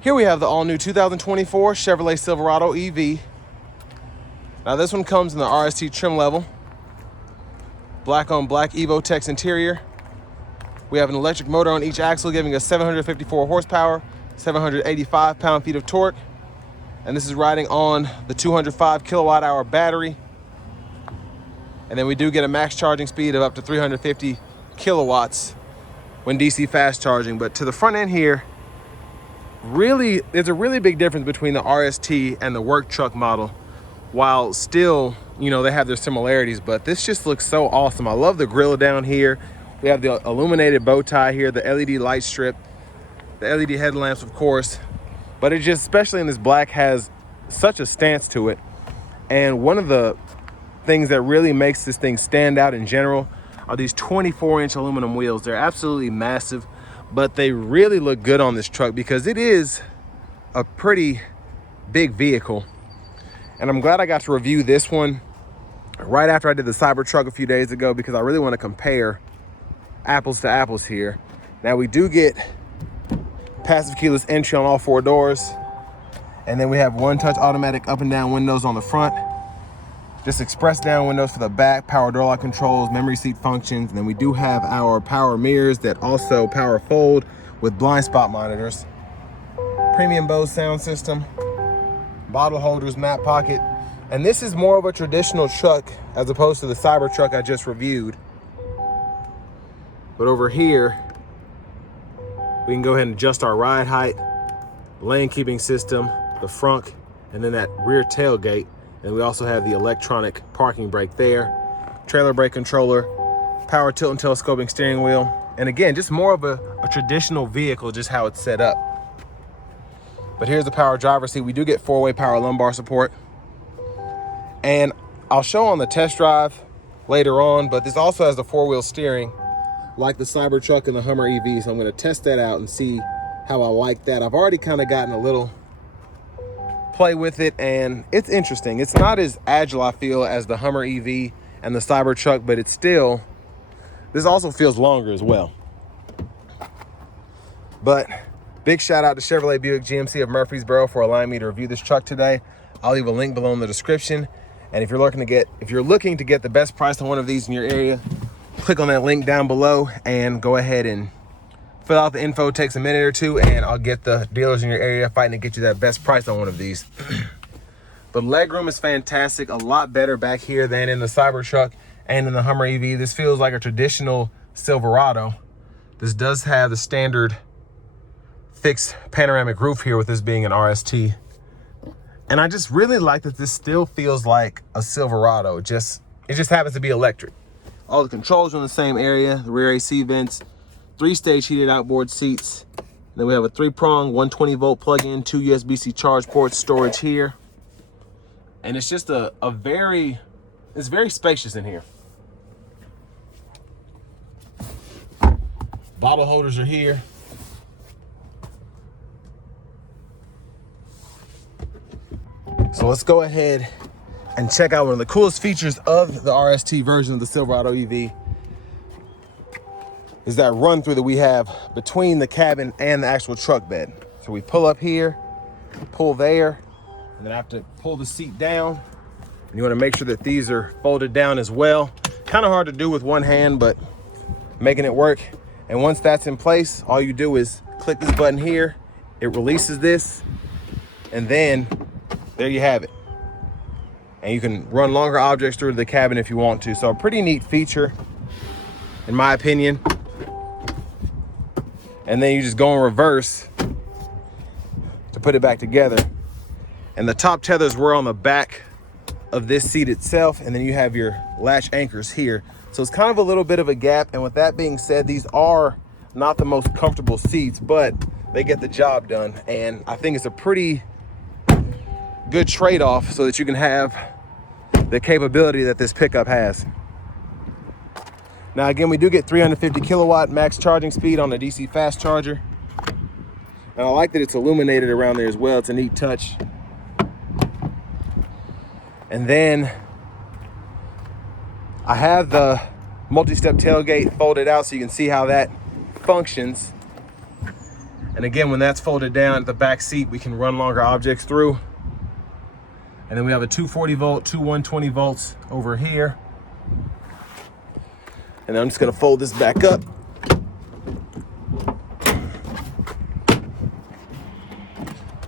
Here we have the all-new 2024 Chevrolet Silverado EV. Now this one comes in the RST trim level. Black on black Evo-Tex interior. We have an electric motor on each axle giving us 754 horsepower, 785 pound-feet of torque. And this is riding on the 205 kilowatt hour battery. And then we do get a max charging speed of up to 350 kilowatts when DC fast charging. But to the front end here, really, there's a really big difference between the RST and the work truck model. While still, you know, they have their similarities, but this just looks so awesome. I love the grille down here. We have the illuminated bow tie here, the LED light strip, the LED headlamps, of course. But it just, especially in this black, has such a stance to it. And one of the things that really makes this thing stand out in general are these 24-inch aluminum wheels. They're absolutely massive, but they really look good on this truck because it is a pretty big vehicle. And I'm glad I got to review this one right after I did the Cybertruck a few days ago, because I really want to compare apples to apples here. Now we do get passive keyless entry on all four doors. And then we have one-touch automatic up and down windows on the front. Just express down windows for the back, power door lock controls, memory seat functions. And then we do have our power mirrors that also power fold with blind spot monitors. Premium Bose sound system, bottle holders, map pocket. And this is more of a traditional truck as opposed to the Cybertruck I just reviewed. But over here, we can go ahead and adjust our ride height, lane keeping system, the front, and then that rear tailgate. And we also have the electronic parking brake there, trailer brake controller, power tilt and telescoping steering wheel. And again, just more of a traditional vehicle, just how it's set up. But here's the power driver's seat. We do get 4-way power lumbar support. And I'll show on the test drive later on, but this also has the 4-wheel steering like the Cybertruck and the Hummer EV. So I'm gonna test that out and see how I like that. I've already kind of gotten a little play with it, and it's interesting. It's not as agile, I feel, as the Hummer EV and the Cybertruck, but it's still, this also feels longer as well. But big shout out to Chevrolet Buick GMC of Murfreesboro for allowing me to review this truck today. I'll leave a link below in the description. And if you're looking to get the best price on one of these in your area, click on that link down below and go ahead and fill out the info. It takes a minute or two, and I'll get the dealers in your area fighting to get you that best price on one of these. The legroom is fantastic, a lot better back here than in the Cybertruck and in the Hummer EV. This feels like a traditional Silverado. This does have the standard fixed panoramic roof here, with this being an RST. And I just really like that this still feels like a Silverado. It just happens to be electric. All the controls are in the same area, the rear AC vents, 3-stage heated outboard seats. Then we have a 3-prong 120-volt plug-in, 2 USB-C charge ports, storage here. And it's just it's very spacious in here. Bottle holders are here. So let's go ahead and check out one of the coolest features of the RST version of the Silverado EV. Is that run through that we have between the cabin and the actual truck bed. So we pull up here, pull there, and then I have to pull the seat down. And you want to make sure that these are folded down as well. Kind of hard to do with one hand, but making it work. And once that's in place, all you do is click this button here. It releases this, and then there you have it. And you can run longer objects through the cabin if you want to. So a pretty neat feature, in my opinion. And then you just go in reverse to put it back together. And the top tethers were on the back of this seat itself. And then you have your latch anchors here. So it's kind of a little bit of a gap. And with that being said, these are not the most comfortable seats, but they get the job done. And I think it's a pretty good trade-off so that you can have the capability that this pickup has. Now again, we do get 350 kilowatt max charging speed on the DC fast charger. And I like that it's illuminated around there as well. It's a neat touch. And then I have the multi-step tailgate folded out so you can see how that functions. And again, when that's folded down at the back seat, we can run longer objects through. And then we have a 240 volt, two 120 volts over here. And I'm just gonna fold this back up.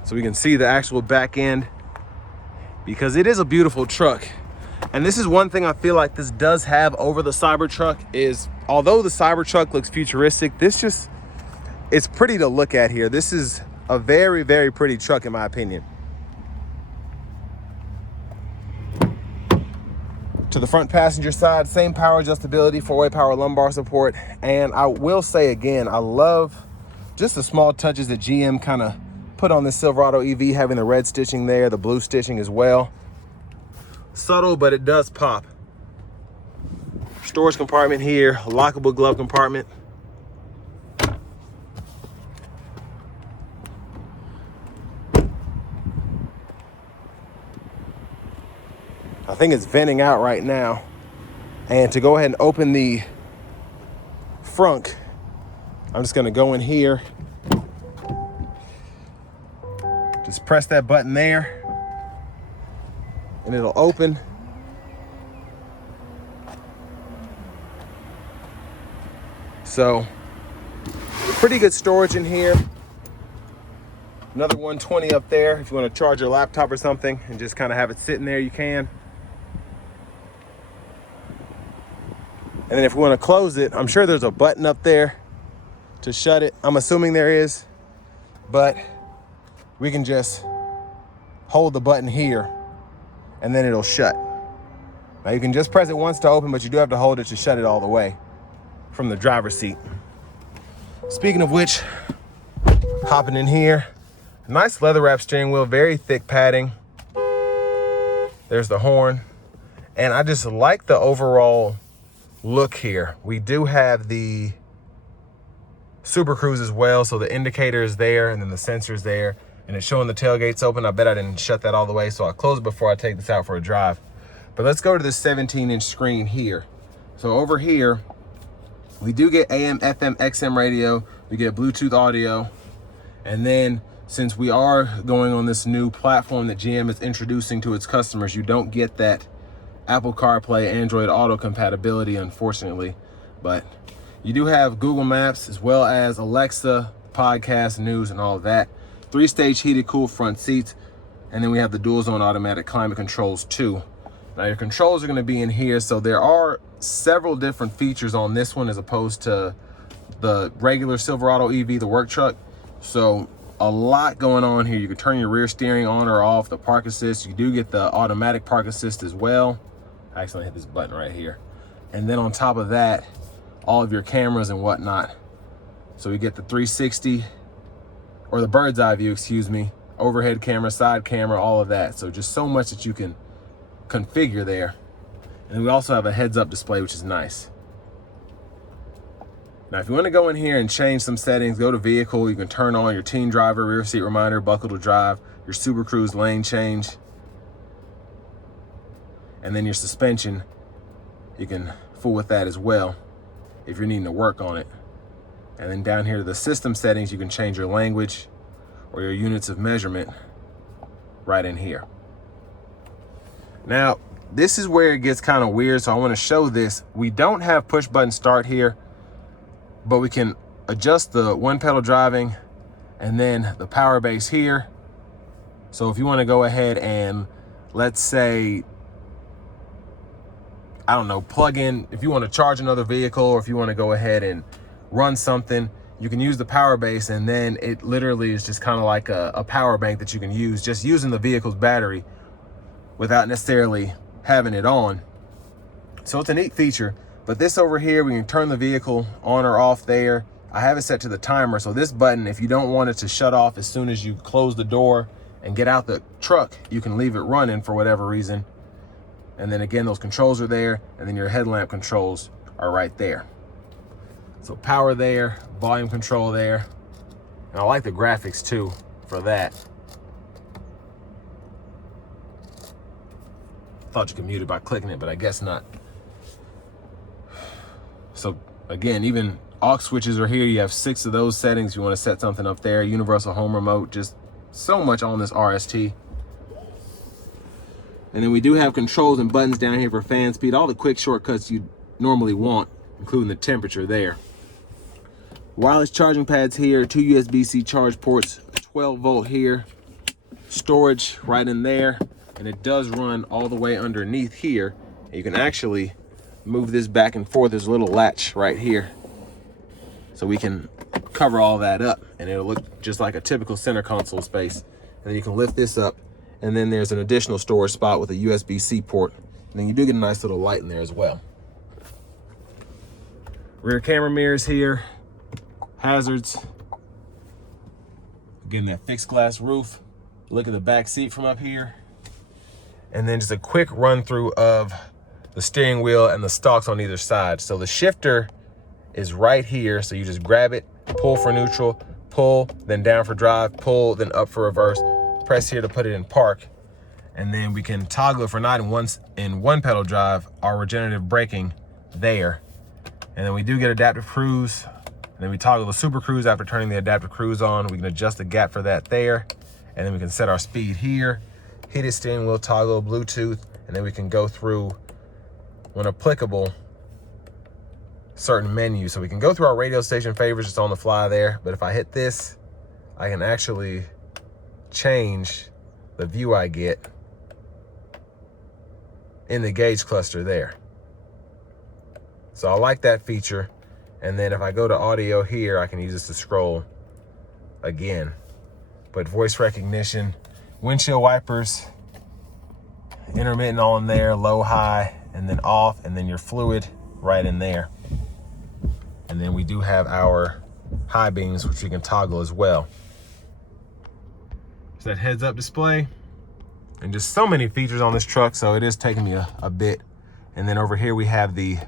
So we can see the actual back end, because it is a beautiful truck. And this is one thing I feel like this does have over the Cybertruck is, although the Cybertruck looks futuristic, it's pretty to look at here. This is a very, very pretty truck in my opinion. To the front passenger side, same power adjustability, 4-way power lumbar support. And I will say again, I love just the small touches that GM kind of put on this Silverado EV, having the red stitching there, the blue stitching as well. Subtle, but it does pop. Storage compartment here, lockable glove compartment. I think it's venting out right now. And to go ahead and open the frunk, I'm just gonna go in here. Just press that button there and it'll open. So, pretty good storage in here. Another 120 up there. If you want to charge your laptop or something and just kind of have it sitting there, you can. And then if we want to close it, I'm sure there's a button up there to shut it. I'm assuming there is, but we can just hold the button here and then it'll shut. Now you can just press it once to open, but you do have to hold it to shut it all the way from the driver's seat. Speaking of which, hopping in here, nice leather wrap steering wheel, very thick padding. There's the horn. And I just like the overall look here. We do have the Super Cruise as well, so the indicator is there and then the sensor's there, and it's showing the tailgate's open. I bet I didn't shut that all the way, so I'll close it before I take this out for a drive. But let's go to the 17-inch screen here. So over here, we do get AM, FM, XM radio, we get Bluetooth audio, and then since we are going on this new platform that GM is introducing to its customers, you don't get that Apple CarPlay, Android Auto compatibility, unfortunately. But you do have Google Maps as well as Alexa, podcast, news, and all of that. 3-stage heated, cool front seats. And then we have the dual zone automatic climate controls too. Now your controls are going to be in here. So there are several different features on this one as opposed to the regular Silverado EV, the work truck. So a lot going on here. You can turn your rear steering on or off, the park assist. You do get the automatic park assist as well. I accidentally hit this button right here. And then on top of that, all of your cameras and whatnot. So we get the 360, or the bird's eye view, excuse me, overhead camera, side camera, all of that. So just so much that you can configure there. And then we also have a heads-up display, which is nice. Now, if you want to go in here and change some settings, go to vehicle. You can turn on your teen driver, rear seat reminder, buckle to drive, your Super Cruise lane change, and then your suspension. You can fool with that as well if you're needing to work on it. And then down here to the system settings, you can change your language or your units of measurement right in here. Now, this is where it gets kind of weird, so I want to show this. We don't have push button start here, but we can adjust the one pedal driving and then the power base here. So if you want to go ahead and, let's say, I don't know, plug in, if you want to charge another vehicle, or if you want to go ahead and run something, you can use the power base, and then it literally is just kind of like a power bank that you can use, just using the vehicle's battery without necessarily having it on. So it's a neat feature. But this over here, we can turn the vehicle on or off there. I have it set to the timer. So this button, if you don't want it to shut off as soon as you close the door and get out the truck, you can leave it running for whatever reason. And then again, those controls are there, and then your headlamp controls are right there. So power there, volume control there. And I like the graphics too for that. Thought you could mute it by clicking it, but I guess not. So again, even Aux switches are here. You have 6 of those settings. You want to set something up there. Universal home remote, just so much on this RST. And then we do have controls and buttons down here for fan speed, all the quick shortcuts you normally want, including the temperature there. Wireless charging pads here, 2 USB-C charge ports, 12 volt here, storage right in there, and it does run all the way underneath here. You can actually move this back and forth. There's a little latch right here, so we can cover all that up, and it'll look just like a typical center console space. And then you can lift this up, and then there's an additional storage spot with a USB-C port. And then you do get a nice little light in there as well. Rear camera mirrors here, hazards. Again, that fixed glass roof. Look at the back seat from up here. And then just a quick run through of the steering wheel and the stalks on either side. So the shifter is right here. So you just grab it, pull for neutral, pull, then down for drive, pull, then up for reverse. Press here to put it in park. And then we can toggle it for not in one pedal drive, our regenerative braking there. And then we do get adaptive cruise. And then we toggle the super cruise after turning the adaptive cruise on. We can adjust the gap for that there. And then we can set our speed here. Heated steering wheel toggle, Bluetooth. And then we can go through, when applicable, certain menus. So we can go through our radio station favorites just on the fly there. But if I hit this, I can actually change the view I get in the gauge cluster there. So I like that feature. And then if I go to audio here, I can use this to scroll again. But voice recognition, windshield wipers, intermittent all in there, low, high, and then off, and then your fluid right in there. And then we do have our high beams, which we can toggle as well. So that heads up display, and just so many features on this truck, so it is taking me a bit. And then over here we have the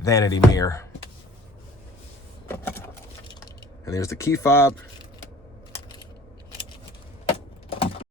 vanity mirror. And there's the key fob,